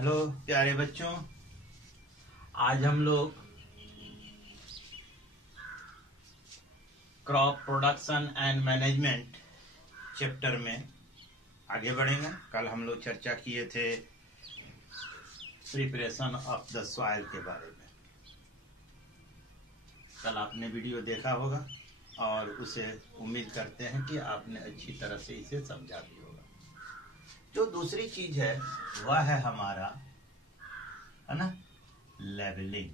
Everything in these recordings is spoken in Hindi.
हेलो प्यारे बच्चों, आज हम लोग crop production and management chapter में आगे बढ़ेंगे। कल हम लोग चर्चा किए थे प्रिपरेशन ऑफ द सॉइल के बारे में। कल आपने वीडियो देखा होगा और उसे उम्मीद करते हैं कि आपने अच्छी तरह से इसे समझा भी होगा। जो दूसरी चीज है वह है हमारा, है ना, लेवलिंग।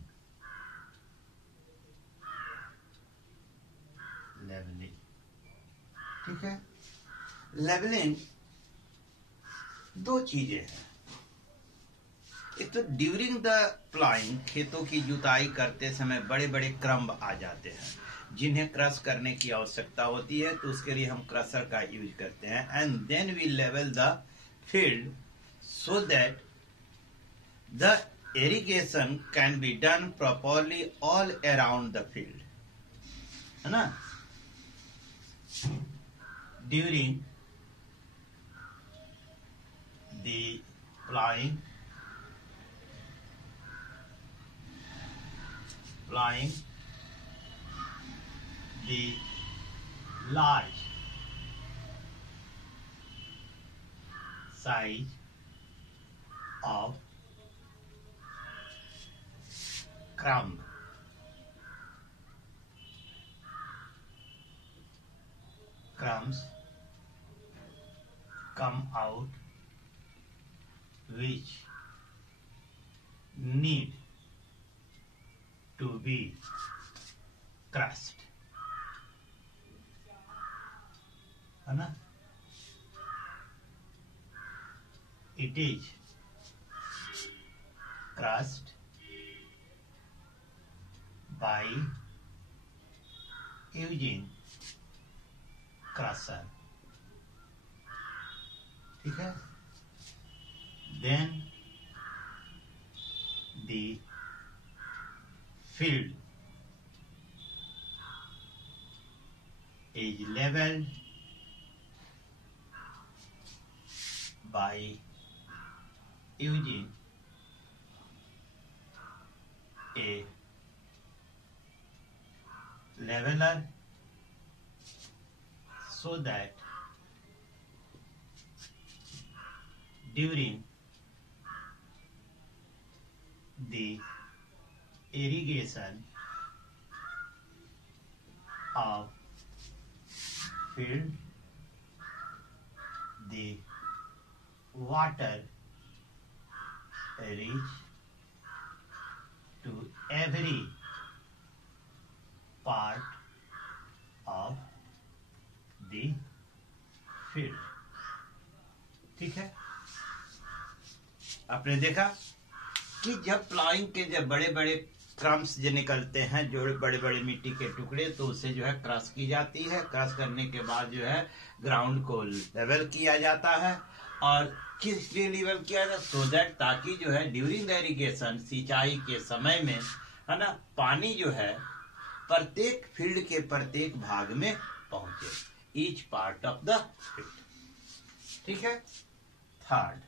ठीक है। लेवलिंग दो चीजें हैं। एक तो ड्यूरिंग द प्लाइंग, खेतों की जुताई करते समय बड़े बड़े क्रम्ब आ जाते हैं जिन्हें क्रश करने की आवश्यकता होती है, तो उसके लिए हम क्रशर का यूज करते हैं। And then we level the field so that the irrigation can be done properly all around the field, है ना। During the plowing the large size of crumbs come out, which need to be crushed, है ना। It is crushed by using crusher, ठीक है। Then the field is leveled by using a leveler so that during the irrigation of field, the water reach to every part of the field, ठीक है। आपने देखा कि जब प्लाइंग के जब बड़े बड़े क्रम्स जो निकलते हैं, जो बड़े बड़े मिट्टी के टुकड़े, तो उसे जो है क्रश की जाती है। क्रश करने के बाद जो है ग्राउंड को लेवल किया जाता है। और किस लिए लेवल किया जाता है? सो दैट, ताकि जो है ड्यूरिंग द इरिगेशन, सिंचाई के समय में, है ना, पानी जो है प्रत्येक फील्ड के प्रत्येक भाग में पहुंचे, each part of the field, ठीक है। थर्ड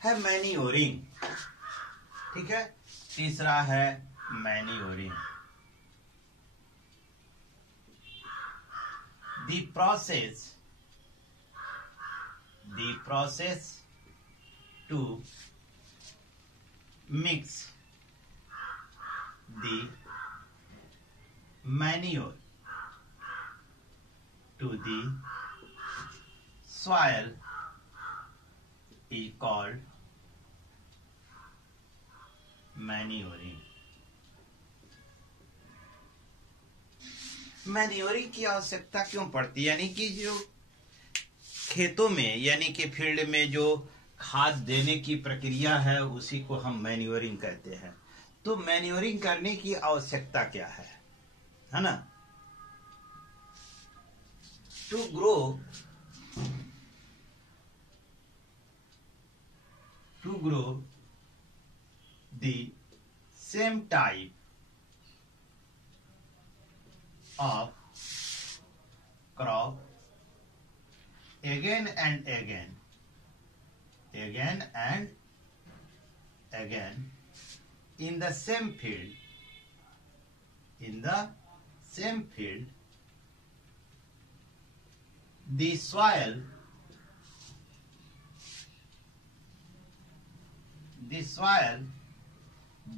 है मैन्योरिंग, ठीक है। तीसरा है manuring. The process to mix the manure to the soil is called manuring. Manuring की आवश्यकता क्यों पड़ती है? यानी कि जो खेतों में, यानी कि फील्ड में जो खाद देने की प्रक्रिया है, उसी को हम मैन्योरिंग कहते हैं। तो मैन्योरिंग करने की आवश्यकता क्या है ना। To grow the same type of crop again and again again and again in the same field, the soil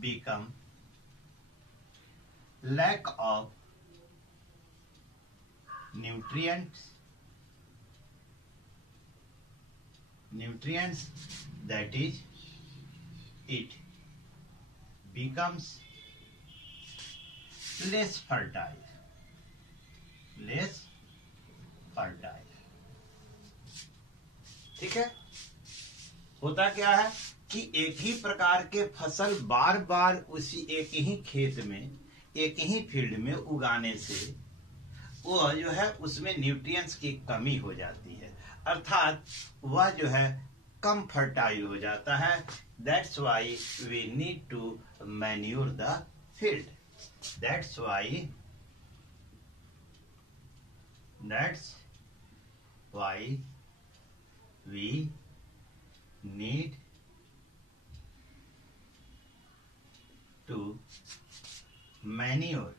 become lack of nutrients, that is, it becomes less fertile. ठीक है। होता क्या है कि एक ही प्रकार के फसल बार बार उसी एक ही खेत में, एक ही फील्ड में उगाने से वो जो है उसमें न्यूट्रिएंट्स की कमी हो जाती है, अर्थात वह जो है कम फर्टाइल हो जाता है। That's why we need to manure the field. That's why we need to manure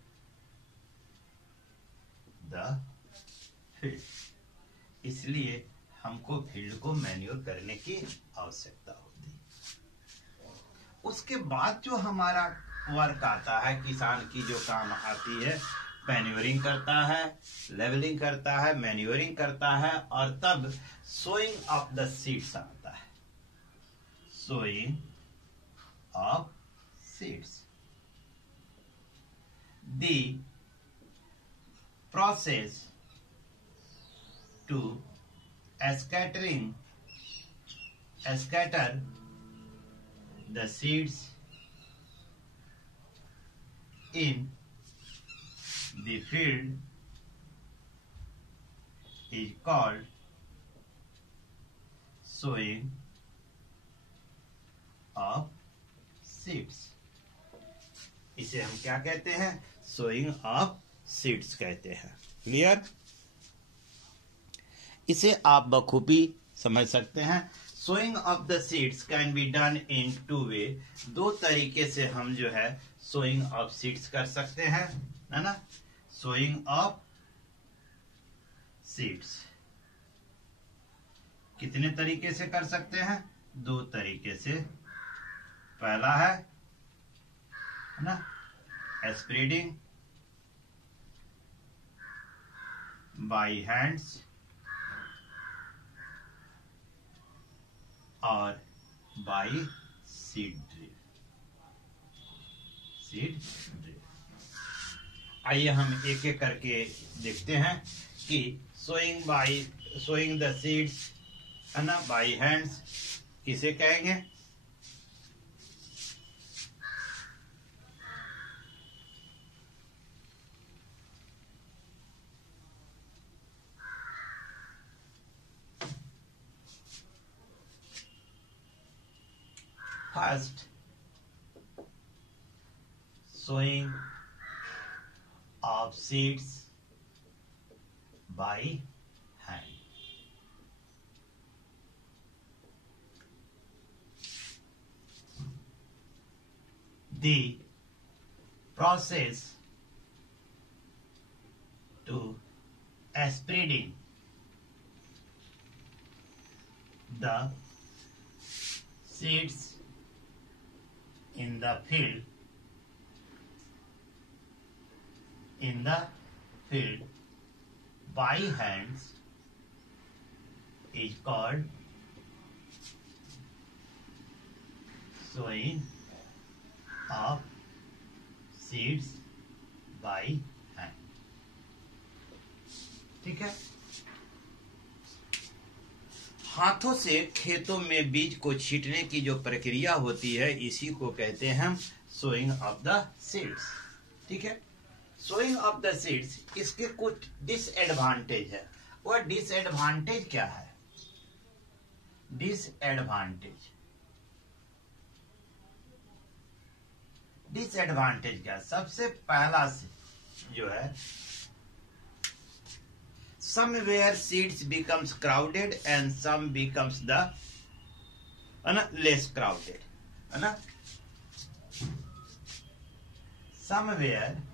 the field। इसलिए हमको फील्ड को मैन्योर करने की आवश्यकता होती है। उसके बाद जो हमारा वर्क आता है, किसान की जो काम आती है, मैन्योरिंग करता है, लेवलिंग करता है, मैन्योरिंग करता है, और तब सोइंग ऑफ द सीड्स आता है। Sowing of seeds, the process to scatter the seeds in the field is called sowing of seeds। इसे हम क्या कहते हैं? सोइंग ऑफ सीड्स कहते हैं। क्लियर? इसे आप बखूबी समझ सकते हैं। Sowing of the seeds can be done in 2 way. 2 तरीके से हम जो है सोइंग ऑफ सीड्स कर सकते हैं, है ना। सोइंग ऑफ सीड्स कितने तरीके से कर सकते हैं? 2 तरीके से। पहला है ना स्प्रेडिंग बाय हैंड्स और बाय सीड ड्रिल। आइए हम एक एक करके देखते हैं कि सोइंग द सीड्स, है ना, बाय हैंड्स किसे कहेंगे। First, sowing of seeds by hand। The process to spreading the seeds in the field by hands is called sowing of seeds by hand। ठीक है। हाथों से खेतों में बीज को छींटने की जो प्रक्रिया होती है, इसी को कहते हैं सोइंग ऑफ द सीड्स। ठीक है। सोइंग ऑफ द सीड्स, इसके कुछ डिसएडवांटेज है। वह डिसएडवांटेज क्या है? डिसएडवांटेज क्या? सबसे पहला जो है, somewhere seeds becomes crowded and some becomes the है ना, लेस क्राउडेड, है ना, somewhere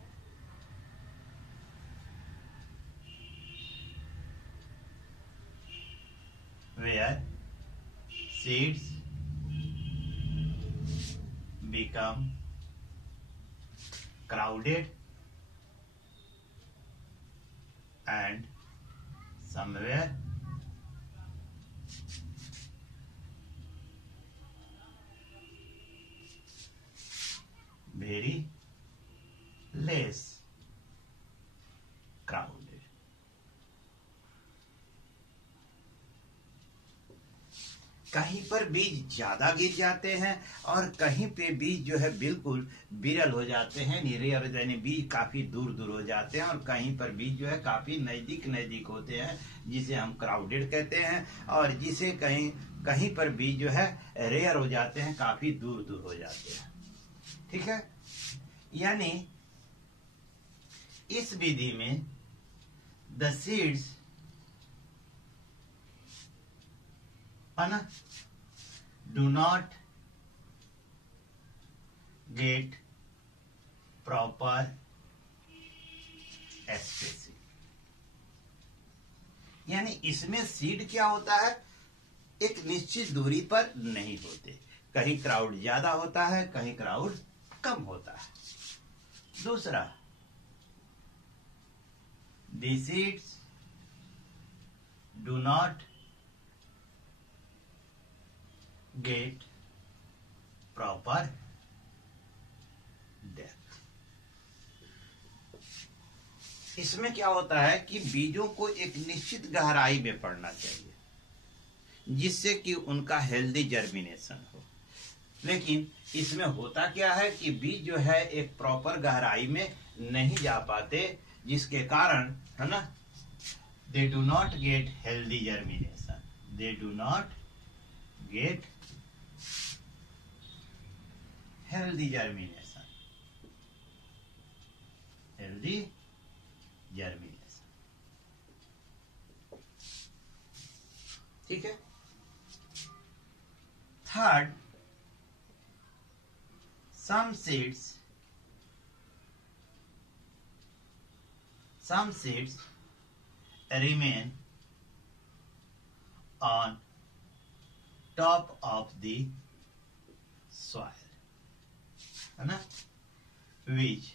where seeds become crowded and somewhere very less crowded. कहीं पर बीज ज्यादा गिर जाते हैं और कहीं पे बीज जो है बिल्कुल विरल हो जाते हैं, रेयर, यानी बीज काफी दूर दूर हो जाते हैं, और कहीं पर बीज जो है काफी नजदीक नजदीक होते हैं, जिसे हम क्राउडेड कहते हैं, और जिसे कहीं कहीं पर बीज जो है रेयर हो जाते हैं, काफी दूर दूर हो जाते हैं। ठीक है, यानी इस विधि में the seeds do not get proper spacing, यानी इसमें सीड क्या होता है, एक निश्चित दूरी पर नहीं होते, कहीं क्राउड ज्यादा होता है, कहीं क्राउड कम होता है। दूसरा, the seeds do not get proper depth, इसमें क्या होता है कि बीजों को एक निश्चित गहराई में पड़ना चाहिए जिससे कि उनका हेल्दी जर्मिनेशन हो, लेकिन इसमें होता क्या है कि बीज जो है एक प्रॉपर गहराई में नहीं जा पाते, जिसके कारण, है ना, दे do not gate healthy germination, they do not gate healthy germination, healthy germination. ठीक है। Third, some seeds remain on top of the soil, है ना, which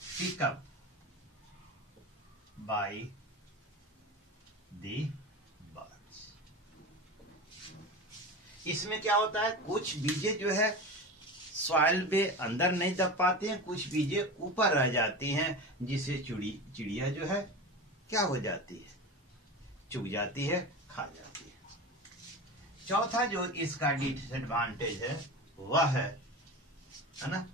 pick up by the birds। इसमें क्या होता है, कुछ बीजे जो है सॉइल पे अंदर नहीं दब पाते हैं, कुछ बीजे ऊपर रह जाती हैं, जिसे चिड़िया जो है क्या हो जाती है, चुग जाती है, खा जाती है। चौथा जो इसका डिसएडवांटेज है वह है ना,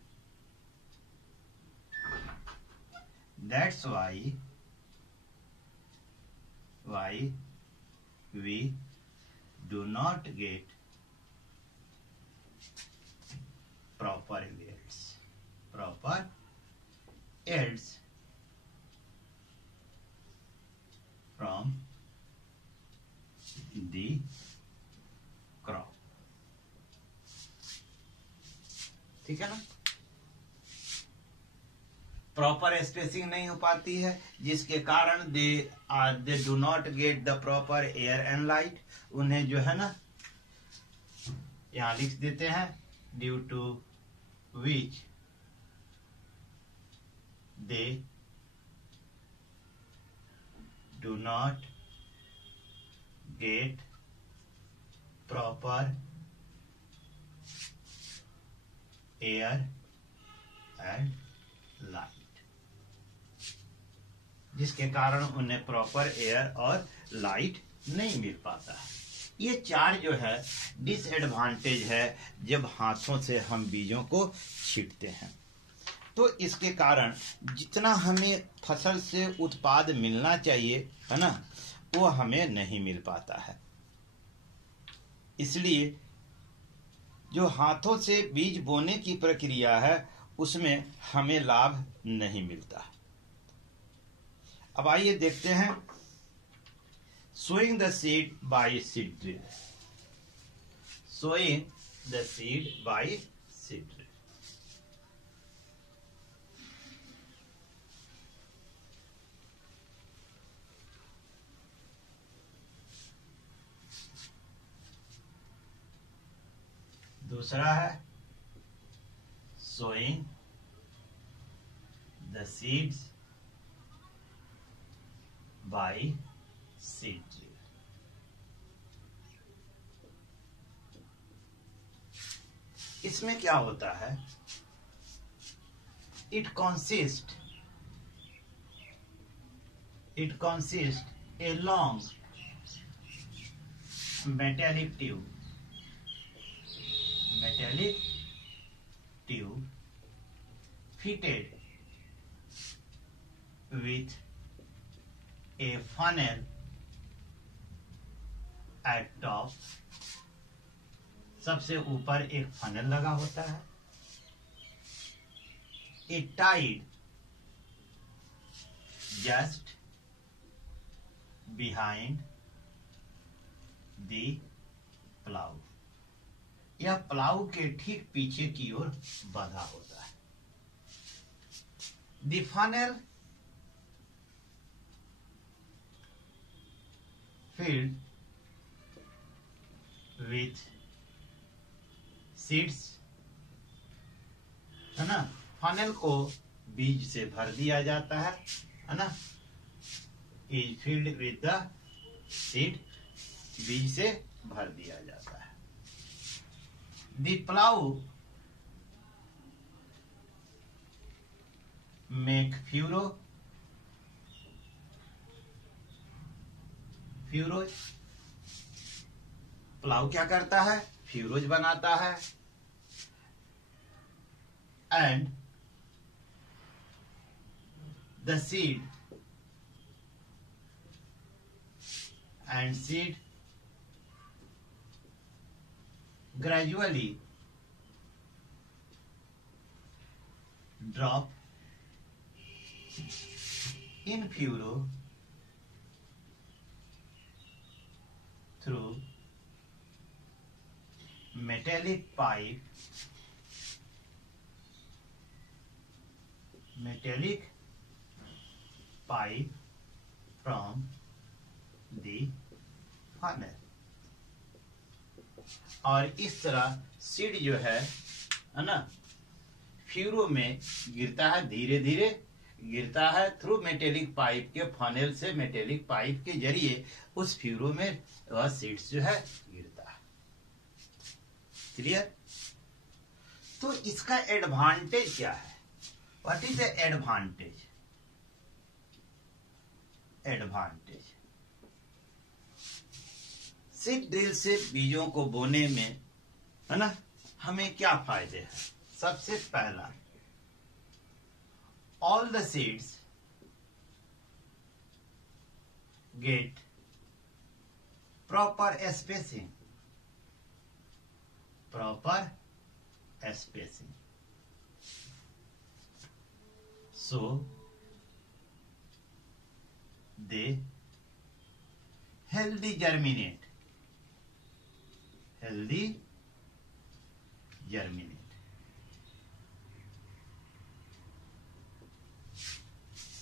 that's why we do not get proper yields from the crop। ठीक है ना, प्रॉपर स्पेसिंग नहीं हो पाती है, जिसके कारण they do not get the proper air and light. उन्हें जो है ना, यहां लिख देते हैं, due to which they do not get proper air and light, जिसके कारण उन्हें प्रॉपर एयर और लाइट नहीं मिल पाता है। ये चार जो है डिसएडवांटेज है जब हाथों से हम बीजों को छींटते हैं। तो इसके कारण जितना हमें फसल से उत्पाद मिलना चाहिए, है ना, वो हमें नहीं मिल पाता है। इसलिए जो हाथों से बीज बोने की प्रक्रिया है उसमें हमें लाभ नहीं मिलता। अब आइए देखते हैं sowing the seed by seed drill. Sowing the seed by seed drill. दूसरा है sowing the seeds by seed drill. इसमें क्या होता है? It consists a long metallic tube fitted with a funnel at top. सबसे ऊपर एक फनल लगा होता है. It tied just behind the plow. यह प्लाऊ के ठीक पीछे की ओर बंधा होता है. The funnel filled with seeds है ना. फनल को बीज से भर दिया जाता है ना. Is filled with the seed, बीज से भर दिया जाता है. The plough make furrows. Plough क्या करता है? फ्यूरोज बनाता है. And the seed gradually drop in furrow through metallic pipe from the funnel. और इस तरह सीड जो है ना, फ्यूरो में गिरता है, धीरे धीरे गिरता है थ्रू मेटेलिक पाइप के फनल से. मेटेलिक पाइप के जरिए उस फ्यूरो में वह सीड्स जो है गिरता है. क्लियर? तो इसका एडवांटेज क्या है? What is the advantage? Seed drill से बीजों को बोने में है ना हमें क्या फायदे हैं? सबसे पहला, all the seeds get proper spacing. So they healthy germinate.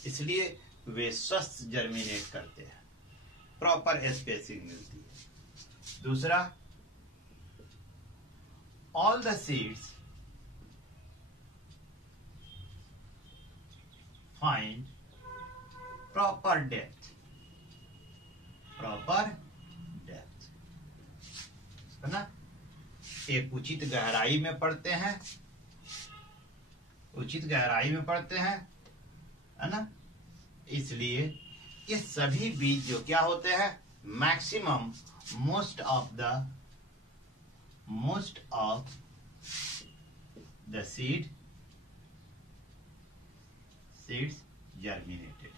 इसलिए वे स्वस्थ जर्मिनेट करते हैं. प्रॉपर स्पेसिंग मिलती है. दूसरा, all the seeds find proper depth. है ना. एक उचित गहराई में पड़ते हैं, है ना. इसलिए ये सभी बीज जो क्या होते हैं, maximum most of the seeds germinated.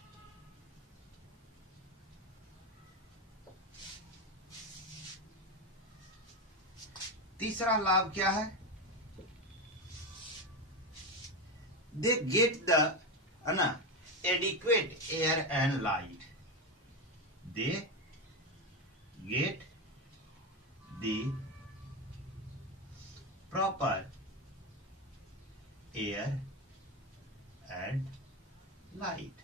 तीसरा लाभ क्या है? They get the adequate air and light. They get the proper air and light।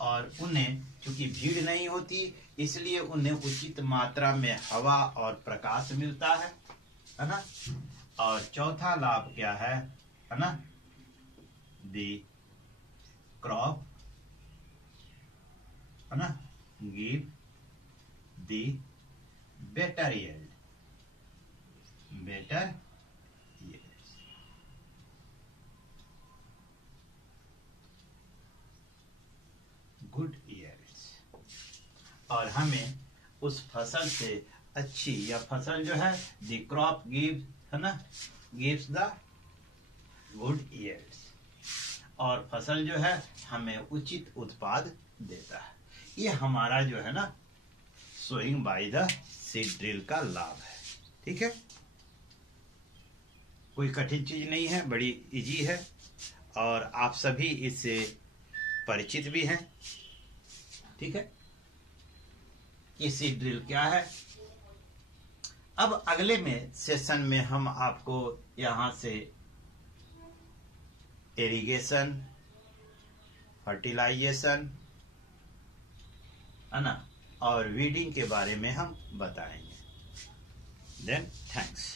और उन्हें चूंकि भीड़ नहीं होती इसलिए उन्हें उचित मात्रा में हवा और प्रकाश मिलता है ना। और चौथा लाभ क्या है ना, दी क्रॉप है ना गिव दी better yield, better good yields. और हमें उस फसल से अच्छी, या फसल जो है द क्रॉप गिव है ना गिव्स द गुड यील्ड्स, और फसल जो है हमें उचित उत्पाद देता है। ये हमारा जो है ना sowing by the seed drill का लाभ है। ठीक है, कोई कठिन चीज नहीं है, बड़ी इजी है और आप सभी इससे परिचित भी हैं। ठीक है, ये सीड ड्रिल क्या है। अब अगले में सेशन में हम आपको यहां से इरिगेशन, फर्टिलाइजेशन है ना और वीडिंग के बारे में हम बताएंगे। Then thanks.